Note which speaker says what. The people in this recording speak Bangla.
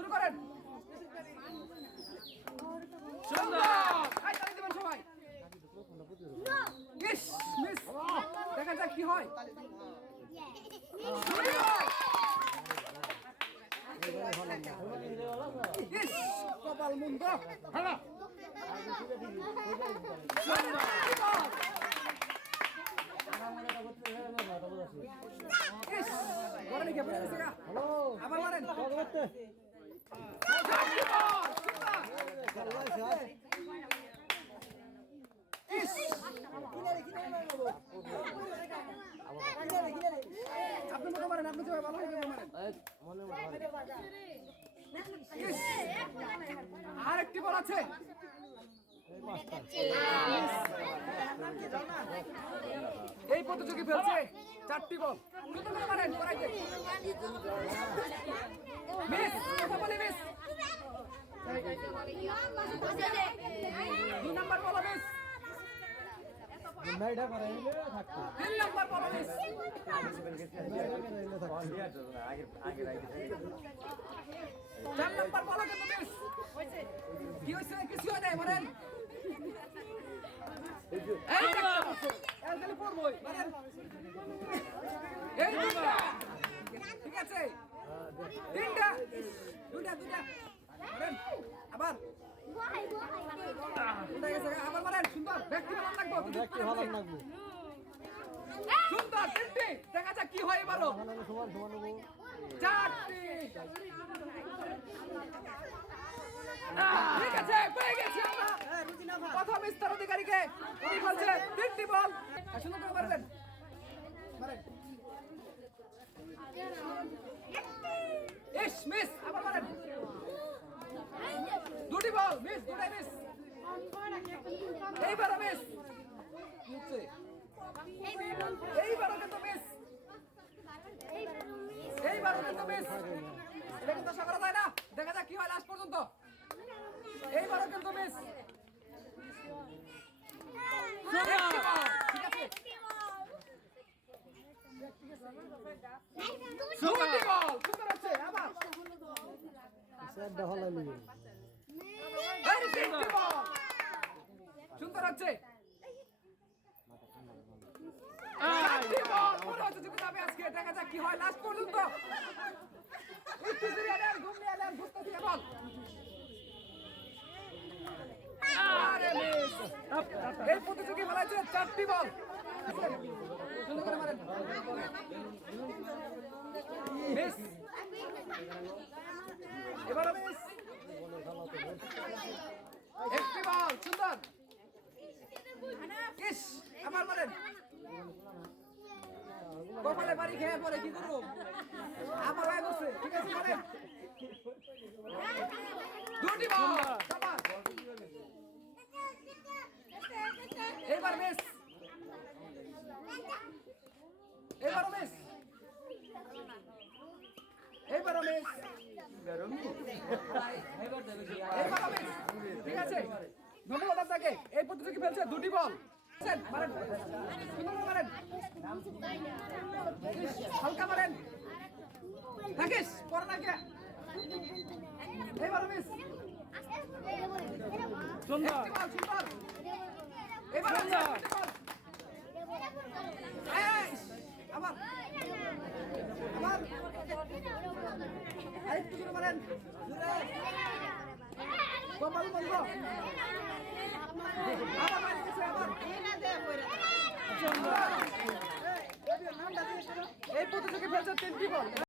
Speaker 1: শুরু করেন দেখা যাক কি হয় হয়। কপাল মুন্দ আবার আপনি মতো মারেন আপনি যেভাবে ভালো হবে মারেন ইস আরেকটি বল আছে এই প্রতিযোগী ফেলছে। চারটি বল। কি হয়েছে? কিছু হয় নাই ঠিক সুন্দর কি হয় এবারও অধিকারীকে উনি বলছে তিনটি বল। সুন্দর করে মারেন দুটি বল, মিস, দুটাই মিস। এইবারও মিস। নিচে এইবারও কিন্তু মিস। এইবারও কিন্তু মিস। এটা কিন্তু আশা করা না? দেখা যাক কি হয় লাস্ট পর্যন্ত। এইবারও কিন্তু মিস ঠিক আছে দুটি বল সুন্দর হচ্ছে আবার এই তিনটি বল সুন্দর যাবে আজকে দেখা যাক কি হয় লাস্ট পর্যন্ত এই প্রতিযোগী বলেছে চারটি বল সুন্দর করে মারেন মিস এবারও মিস একটি বল সুন্দর ইস আমার মারেন কপালে বাড়ি খেয়ে পরে কি করব? আমার ভাই বসে, ঠিক আছে মারেন দুটি বল মিস। এইবারও মিস। এইবারও মিস। এইবারও ঠিক আছে। ধন্যবাদ আপনাকে। এই প্রতিযোগী ফেলছে, দুটি বল। হালকা মারেন। থাকিস পরে না কে? এইবারও মিস
Speaker 2: সুন্দর
Speaker 1: সুন্দর এবার আবার। আবার। আরেকটু জোরে মারেন। কপাল বন্ধ। আবার